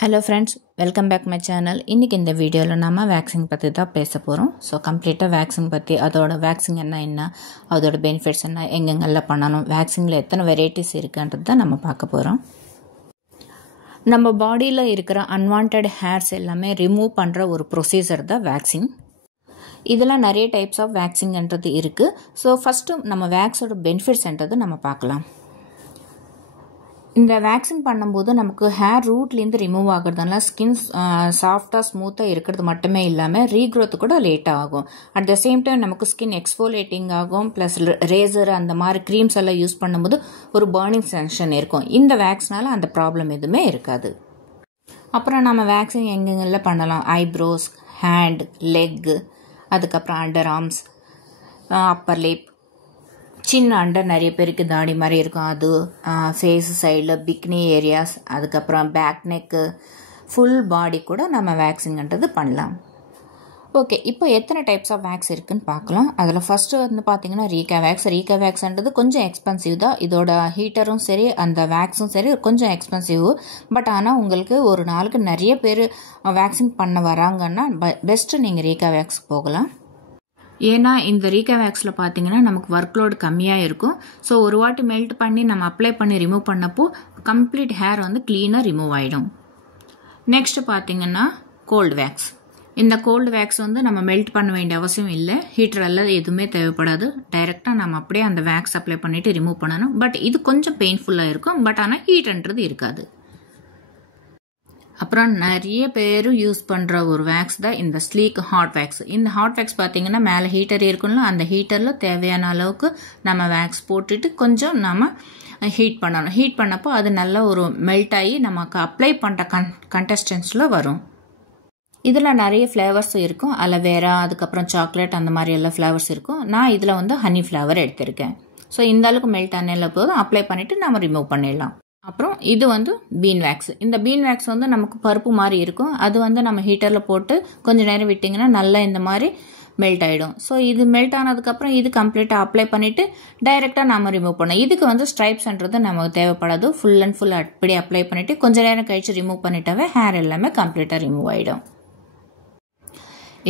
Hello friends, welcome back my channel. இன்னைக்கு இந்த வீடியோல நாம வேக்சின் பத்தி தான் பேச போறோம். சோ கம்ப்ளீட்டா வேக்சின் பத்தி அதோட வேக்சின் என்ன அதோட பெனிஃபிட்ஸ் என்ன எங்கெங்கெல்லாம் பண்ணனும் வேக்சின்ல எத்தனை வெரைட்டிஸ் இருக்குன்றது தான் நம்ம பார்க்க போறோம். நம்ம பாடியில இருக்கிற unwanted hairs எல்லாமே ரிமூவ் பண்ற ஒரு ப்ரொசீஜர் தான் வேக்சின். இதெல்லாம் நிறைய டைப்ஸ் ஆஃப் வேக்சின்ன்றது இருக்கு. சோ ஃபர்ஸ்ட் நம்ம வேக்ஸோட பெனிஃபிட்ஸ்ன்றது நம்ம பார்க்கலாம். இந்த வேக்சின் பண்ணும்போது நமக்கு ஹேர் ரூட்லேருந்து ரிமூவ் ஆகிறதுனால ஸ்கின் சாஃப்டாக ஸ்மூத்தாக இருக்கிறது மட்டுமே இல்லாமல் ரீக்ரோத் கூட லேட்டாக ஆகும். அட் த சேம் டைம் நமக்கு ஸ்கின் எக்ஸ்ஃபோலியேட்டிங் ஆகும். ப்ளஸ் ரேசர் அந்த மாதிரி க்ரீம்ஸ் எல்லாம் யூஸ் பண்ணும்போது ஒரு பர்னிங் சென்ஷன் இருக்கும். இந்த வேக்ஸ்னால அந்த ப்ராப்ளம் எதுவுமே இருக்காது. அப்புறம் நம்ம வேக்சின் எங்கெங்கெல்லாம் பண்ணலாம், ஐப்ரோஸ், ஹேண்ட், லெக், அதுக்கப்புறம் அண்டர் ஆர்ம்ஸ், அப்பர் லிப், சின்ன அண்டர் நிறைய பேருக்கு தாடி மாதிரி இருக்கும், அது ஃபேஸ் சைடில் பிக்னி ஏரியாஸ், அதுக்கப்புறம் பேக் நெக்கு, ஃபுல் பாடி கூட நம்ம வேக்சின்ன்றது பண்ணலாம். ஓகே, இப்போ எத்தனை டைப்ஸ் ஆஃப் வேக்ஸ் இருக்குன்னு பார்க்கலாம். அதில் ஃபஸ்ட்டு வந்து பார்த்தீங்கன்னா ரீகா வேக்ஸ்ன்றது கொஞ்சம் எக்ஸ்பென்சிவ் தான். இதோட ஹீட்டரும் சரி அந்த வேக்ஸும் சரி கொஞ்சம் எக்ஸ்பென்சிவ். பட் ஆனால் உங்களுக்கு ஒரு நாளுக்கு நிறைய பேர் வேக்சின் பண்ண வராங்கன்னா பெஸ்ட்டு நீங்கள் ரீகா வேக்ஸ் போகலாம். ஏன்னா இந்த ரீகா வேக்ஸில் பார்த்தீங்கன்னா நமக்கு ஒர்க் லோடு கம்மியாக இருக்கும். ஸோ ஒரு வாட்டி மெல்ட் பண்ணி நம்ம அப்ளை பண்ணி ரிமூவ் பண்ணப்போ கம்ப்ளீட் ஹேர் வந்து க்ளீனாக ரிமூவ் ஆகிடும். நெக்ஸ்ட் பார்த்தீங்கன்னா கோல்டு வேக்ஸ். இந்த கோல்டு வேக்ஸ் வந்து நம்ம மெல்ட் பண்ண வேண்டிய அவசியம் இல்லை. ஹீட்டர் எல்லாம் எதுவுமே தேவைப்படாது. டைரெக்டாக நம்ம அப்படியே அந்த வேக்ஸ் அப்ளை பண்ணிவிட்டு ரிமூவ் பண்ணணும். பட் இது கொஞ்சம் பெயின்ஃபுல்லாக இருக்கும். பட் ஆனால் ஹீட்ன்றது இருக்காது. அப்புறம் நிறைய பேர் யூஸ் பண்ணுற ஒரு வேக்ஸ் தான் இந்த ஸ்லீக் ஹாட் வேக்ஸ். இந்த ஹாட் வேக்ஸ் பார்த்தீங்கன்னா மேலே ஹீட்டர் இருக்குன்னா அந்த ஹீட்டரில் தேவையான அளவுக்கு நம்ம வேக்ஸ் போட்டுட்டு கொஞ்சம் நம்ம ஹீட் பண்ணணும். ஹீட் பண்ணப்போ அது நல்லா ஒரு மெல்ட் ஆகி நமக்கு அப்ளை பண்ணுற கண்டஸ்டன்ஸில் வரும். இதில் நிறைய ஃப்ளேவர்ஸ் இருக்கும். அலோவேரா, அதுக்கப்புறம் சாக்லேட், அந்த மாதிரி எல்லாம் ஃப்ளேவர்ஸ் இருக்கும். நான் இதில் வந்து ஹனி ஃப்ளேவர் எடுத்திருக்கேன். ஸோ இந்த அளவுக்கு மெல்ட் ஆனதில் போதும் அப்ளை பண்ணிவிட்டு நம்ம ரிமூவ் பண்ணிடலாம். அப்புறம் இது வந்து பீன் வேக்ஸ். இந்த பீன் வேக்ஸ் வந்து நமக்கு பருப்பு மாதிரி இருக்கும். அது வந்து நம்ம ஹீட்டரில் போட்டு கொஞ்சம் நேரம் விட்டிங்கன்னா நல்லா இந்த மாதிரி மெல்ட் ஆகிடும். ஸோ இது மெல்ட் ஆனதுக்கப்புறம் இது கம்ப்ளீட்டாக அப்ளை பண்ணிவிட்டு டைரெக்டாக நம்ம ரிமூவ் பண்ணோம். இதுக்கு வந்து ஸ்ட்ரைப்ஸ்ன்றது நமக்கு தேவைப்படாது. ஃபுல் அண்ட் ஃபுல் அப்படி அப்ளை பண்ணிவிட்டு கொஞ்சம் நேரம் கழிச்சு ரிமூவ் பண்ணிட்டாவே ஹேர் எல்லாமே கம்ப்ளீட்டாக ரிமூவ் ஆகிடும்.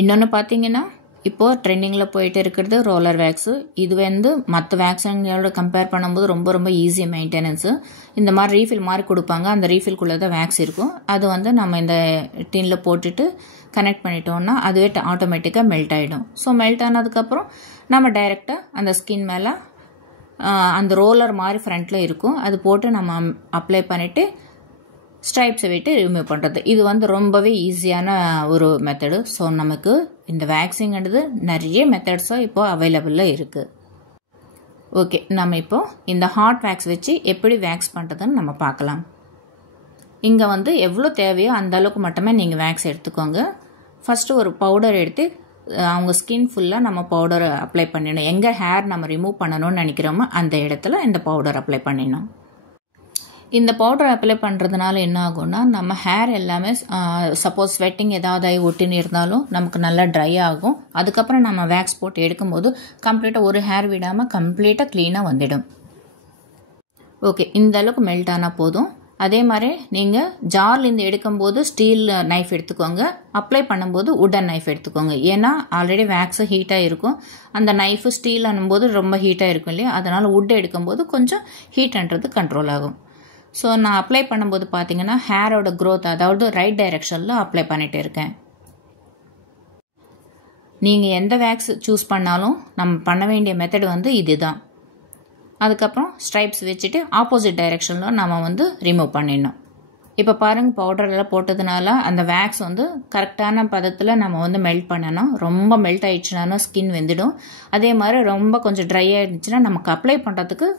இன்னொன்று பார்த்தீங்கன்னா இப்போது ட்ரெண்டிங்கில் போயிட்டு இருக்கிறது ரோலர் வேக்ஸு. இது வந்து மற்ற வேக்ஸுங்களோட கம்பேர் பண்ணும்போது ரொம்ப ரொம்ப ஈஸி மெயின்டெனன்ஸு. இந்த மாதிரி ரீஃபில் மாதிரி கொடுப்பாங்க. அந்த ரீஃபில்குள்ளே தான் வேக்ஸ் இருக்கும். அது வந்து நம்ம இந்த டின்னில் போட்டுட்டு கனெக்ட் பண்ணிட்டோம்னா அதுவே ஆட்டோமேட்டிக்காக மெல்ட் ஆகிடும். ஸோ மெல்ட் ஆனதுக்கப்புறம் நம்ம டைரெக்டாக அந்த ஸ்கின் மேலே அந்த ரோலர் மாதிரி ஃப்ரண்ட்டில் இருக்கும். அது போட்டு நம்ம அப்ளை பண்ணிவிட்டு ஸ்ட்ரைப்ஸை விட்டு ரிமூவ் பண்ணுறது. இது வந்து ரொம்பவே ஈஸியான ஒரு மெத்தடு. ஸோ நமக்கு இந்த வேக்சின்ன்றது நிறைய மெத்தட்ஸாக இப்போது அவைலபிளாக இருக்குது. ஓகே, நம்ம இப்போது இந்த ஹாட் வேக்ஸ் வச்சு எப்படி வேக்ஸ் பண்ணுறதுன்னு நம்ம பார்க்கலாம். இங்கே வந்து எவ்வளோ தேவையோ அந்த அளவுக்கு மட்டுமே நீங்கள் வேக்ஸ் எடுத்துக்கோங்க. ஃபஸ்ட்டு ஒரு பவுடர் எடுத்து அவங்க ஸ்கின் ஃபுல்லாக நம்ம பவுடர் அப்ளை பண்ணிடணும். எங்கே ஹேர் நம்ம ரிமூவ் பண்ணணும்னு நினைக்கிறோமோ அந்த இடத்துல இந்த பவுடர் அப்ளை பண்ணிடணும். இந்த பவுடர் அப்ளை பண்ணுறதுனால என்ன ஆகும்னா நம்ம ஹேர் எல்லாமே சப்போஸ் ஸ்வெட்டிங் ஏதாவது ஆகி ஒட்டின்னு இருந்தாலும் நமக்கு நல்லா ட்ரை ஆகும். அதுக்கப்புறம் நம்ம வேக்ஸ் போட்டு எடுக்கும்போது கம்ப்ளீட்டாக ஒரு ஹேர் விடாமல் கம்ப்ளீட்டாக க்ளீனாக வந்துடும். ஓகே, இந்த அளவுக்கு மெல்ட் ஆனால் போதும். அதே மாதிரி நீங்கள் ஜார்லேருந்து எடுக்கும்போது ஸ்டீல் நைஃப் எடுத்துக்கோங்க. அப்ளை பண்ணும்போது உடன் நைஃப் எடுத்துக்கோங்க. ஏன்னா ஆல்ரெடி வேக்ஸு ஹீட்டாக இருக்கும். அந்த நைஃபு ஸ்டீல் ஆனும்போது ரொம்ப ஹீட்டாக இருக்கும் இல்லையா, அதனால் உட் எடுக்கும்போது கொஞ்சம் ஹீட்ன்றது கண்ட்ரோல் ஆகும். ஸோ நான் அப்ளை பண்ணும்போது பார்த்தீங்கன்னா ஹேரோட க்ரோத், அதாவது ரைட் டைரெக்ஷனில் அப்ளை பண்ணிட்டு இருக்கேன். நீங்கள் எந்த வேக்ஸ் சூஸ் பண்ணாலும் நம்ம பண்ண வேண்டிய மெத்தட் வந்து இதுதான். அதுக்கப்புறம் ஸ்ட்ரைப்ஸ் வச்சுட்டு ஆப்போசிட் டைரெக்ஷனில் நம்ம வந்து ரிமூவ் பண்ணிடணும். இப்போ பாருங்கள், பவுடர் எல்லாம் போட்டதுனால அந்த வேக்ஸ் வந்து கரெக்டான பதத்தில் நம்ம வந்து மெல்ட் பண்ணணும். ரொம்ப மெல்ட் ஆயிடுச்சுன்னா ஸ்கின் வெந்துடும். அதே மாதிரி ரொம்ப கொஞ்சம் ட்ரை ஆகிடுச்சுன்னா நமக்கு அப்ளை பண்ணுறதுக்கு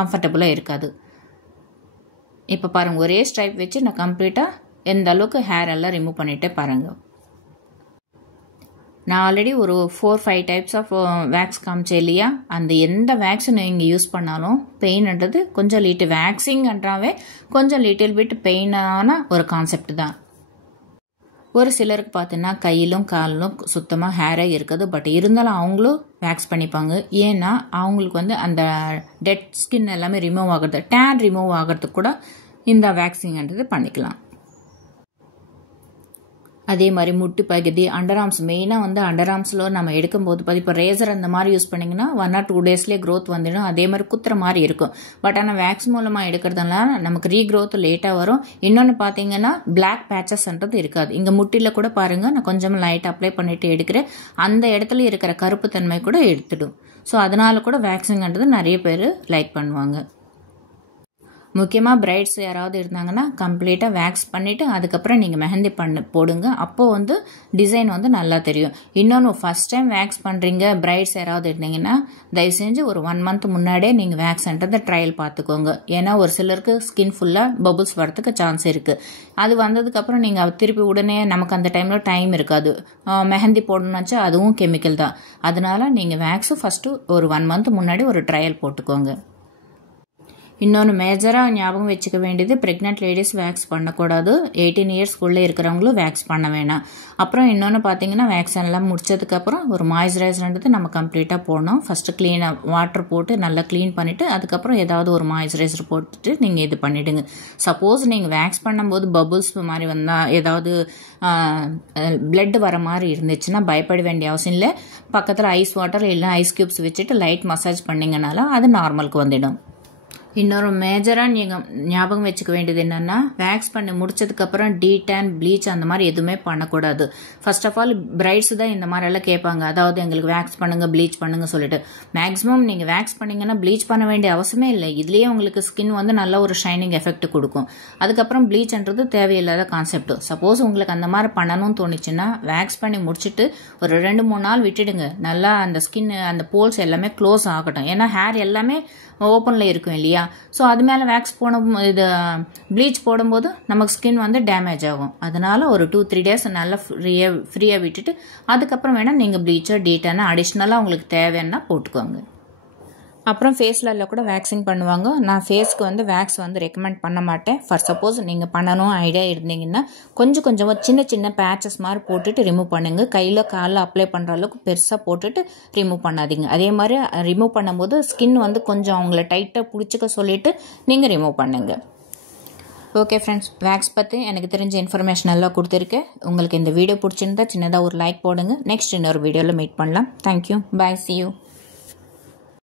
கம்ஃபர்டபுளாக இருக்காது. இப்போ பாருங்கள், ஒரே ஸ்ட்ரைப் வச்சு நான் கம்ப்ளீட்டாக எந்த அளவுக்கு ஹேர் எல்லாம் ரிமூவ் பண்ணிட்டே பாருங்கள். நான் ஆல்ரெடி ஒரு 4-5 டைப்ஸ் ஆஃப் வேக்ஸ் காமிச்சேன் இல்லையா, அந்த எந்த வேக்ஸ் நீங்கள் யூஸ் பண்ணாலும் பெயின்ன்றது கொஞ்சம் வேக்சிங்ன்றாவே கொஞ்சம் லிட்டில் பிட் பெயினான ஒரு கான்செப்ட் தான். ஒரு சிலருக்கு பார்த்தீங்கன்னா கையிலும் காலிலும் சுத்தமாக ஹேரே இருக்காது. பட் இருந்தாலும் அவங்களும் வேக்ஸ் பண்ணிப்பாங்க. ஏன்னா அவங்களுக்கு வந்து அந்த டெட் ஸ்கின் எல்லாமே ரிமூவ் ஆகிறது, டேன் ரிமூவ் ஆகிறதுக்கு கூட இந்த வேக்சின்ன்றது பண்ணிக்கலாம். அதே மாதிரி முட்டி பகுதி அண்டர் ஆர்ம்ஸ் மெயினாக வந்து அண்டர் ஆர்ம்ஸில் நம்ம எடுக்கும்போது இப்போ ரேசர் அந்த மாதிரி யூஸ் பண்ணிங்கன்னா 1 or 2 டேஸ்லேயே க்ரோத் வந்துடும். அதே மாதிரி குத்துற மாதிரி இருக்கும். பட் ஆனால் வேக்ஸ் மூலமாக எடுக்கிறதுனால நமக்கு ரீக்ரோத் லேட்டாக வரும். இன்னொன்று பார்த்தீங்கன்னா பிளாக் பேச்சஸ்ன்றது இருக்காது. இங்கே முட்டியில் கூட பாருங்கள், நான் கொஞ்சம் லைட் அப்ளை பண்ணிட்டு எடுக்கிறேன். அந்த இடத்துல இருக்கிற கருப்பு தன்மை கூட எடுத்துடும். ஸோ அதனால கூட வேக்சிங்ன்றது நிறைய பேர் லைக் பண்ணுவாங்க. முக்கியமாக பிரைட்ஸ் யாராவது இருந்தாங்கன்னா கம்ப்ளீட்டாக வேக்ஸ் பண்ணிவிட்டு அதுக்கப்புறம் நீங்கள் மெஹந்தி போடுங்க. அப்போது வந்து டிசைன் வந்து நல்லா தெரியும். இன்னொன்று ஃபஸ்ட் டைம் வேக்ஸ் பண்ணுறீங்க பிரைட்ஸ் யாராவது இருந்தீங்கன்னா தயவு செஞ்சு ஒரு 1 month முன்னாடியே நீங்கள் வேக்ஸ்ன்றதை ட்ரையல் பார்த்துக்கோங்க. ஏன்னா ஒரு சிலருக்கு ஸ்கின் ஃபுல்லாக பபுள்ஸ் வரதுக்கு சான்ஸ் இருக்குது. அது வந்ததுக்கப்புறம் நீங்கள் திருப்பி உடனே நமக்கு அந்த டைமில் டைம் இருக்காது. மெஹந்தி போடணுன்னாச்சா அதுவும் கெமிக்கல் தான். அதனால நீங்கள் வேக்ஸு ஃபஸ்ட்டு ஒரு 1 month முன்னாடி ஒரு ட்ரையல் போட்டுக்கோங்க. இன்னொன்று மேஜராக ஞாபகம் வச்சுக்க வேண்டியது, ப்ரெக்னென்ட் லேடிஸ் வேக்ஸ் பண்ணக்கூடாது. 18 இயர்ஸ்க்குள்ளே இருக்கிறவங்களும் வேக்ஸ் பண்ண வேணாம். அப்புறம் இன்னொன்று பார்த்தீங்கன்னா வேக்சின் எல்லாம் முடிச்சதுக்கப்புறம் ஒரு மாய்ஸ்சரைசர்ன்றது நம்ம கம்ப்ளீட்டாக போடணும். ஃபஸ்ட்டு க்ளீனாக வாட்டர் போட்டு நல்லா க்ளீன் பண்ணிவிட்டு அதுக்கப்புறம் ஏதாவது ஒரு மாய்ஸ்சரைசர் போட்டுட்டு நீங்கள் இது பண்ணிவிடுங்க. சப்போஸ் நீங்கள் வேக்ஸ் பண்ணும்போது பபுள்ஸ் மாதிரி வந்தால் ஏதாவது பிளட் வர மாதிரி இருந்துச்சுன்னா பயப்பட வேண்டிய அவசியம் இல்லை. பக்கத்தில் ஐஸ் வாட்டர் இல்லை ஐஸ் க்யூப்ஸ் வச்சுட்டு லைட் மசாஜ் பண்ணிங்கனால அது நார்மலுக்கு வந்துடும். இன்னொரு மேஜராக நீங்கள் ஞாபகம் வச்சுக்க வேண்டியது என்னென்னா, வேக்ஸ் பண்ணி முடிச்சதுக்கப்புறம் டீடான் ப்ளீச் அந்த மாதிரி எதுவுமே பண்ணக்கூடாது. ஃபர்ஸ்ட் ஆஃப் ஆல் பிரைட்ஸ் தான் இந்த மாதிரி எல்லாம் கேட்பாங்க, அதாவது எங்களுக்கு வேக்ஸ் பண்ணுங்க ப்ளீச் பண்ணுங்க சொல்லிட்டு. மேக்ஸிமம் நீங்கள் வேக்ஸ் பண்ணிங்கன்னா ப்ளீச் பண்ண வேண்டிய அவசியமே இல்லை. இதுலேயே உங்களுக்கு ஸ்கின் வந்து நல்ல ஒரு ஷைனிங் எஃபெக்ட் கொடுக்கும். அதுக்கப்புறம் ப்ளீச்ன்றது தேவையில்லாத கான்செப்ட். சப்போஸ் உங்களுக்கு அந்த மாதிரி பண்ணணும்னு தோணுச்சுன்னா வேக்ஸ் பண்ணி முடிச்சுட்டு ஒரு 2-3 நாள் விட்டுடுங்க. நல்லா அந்த ஸ்கின் அந்த போல்ஸ் எல்லாமே க்ளோஸ் ஆகட்டும். ஏன்னா ஹேர் எல்லாமே ஓப்பனில் இருக்கும் இல்லையா. ஸோ அது மேலே வேக்ஸ் இது ப்ளீச் போடும்போது நமக்கு ஸ்கின் வந்து டேமேஜ் ஆகும். அதனால ஒரு 2-3 days நல்லா ஃப்ரீயாக விட்டுட்டு அதுக்கப்புறம் வேணால் நீங்கள் ப்ளீச்சோ டீட்டான அடிஷ்னலாக உங்களுக்கு தேவைன்னா போட்டுக்கோங்க. அப்புறம் ஃபேஸில் கூட வேக்சிங் பண்ணுவாங்க. நான் ஃபேஸ்க்கு வந்து வேக்ஸ் வந்து ரெக்கமெண்ட் பண்ண மாட்டேன். ஃபார் சப்போஸ் நீங்கள் பண்ணணும் ஐடியா இருந்தீங்கன்னா கொஞ்சம் சின்ன சின்ன பேச்சஸ் மாதிரி போட்டுட்டு ரிமூவ் பண்ணுங்கள். கையில் காலில் அப்ளை பண்ணுற அளவுக்கு பெருசாக போட்டுட்டு ரிமூவ் பண்ணாதீங்க. அதே மாதிரி ரிமூவ் பண்ணும்போது ஸ்கின் வந்து கொஞ்சம் அவங்கள டைட்டாக பிடிச்சிக்க சொல்லிவிட்டு நீங்கள் ரிமூவ் பண்ணுங்கள். ஓகே ஃப்ரெண்ட்ஸ், வேக்ஸ் பற்றி எனக்கு தெரிஞ்ச இன்ஃபர்மேஷன் எல்லாம் கொடுத்துருக்கேன். உங்களுக்கு இந்த வீடியோ பிடிச்சிருந்தா சின்னதாக ஒரு லைக் போடுங்க. நெக்ஸ்ட் இன்னொரு வீடியோவில் மீட் பண்ணலாம். Thank you, bye, see you.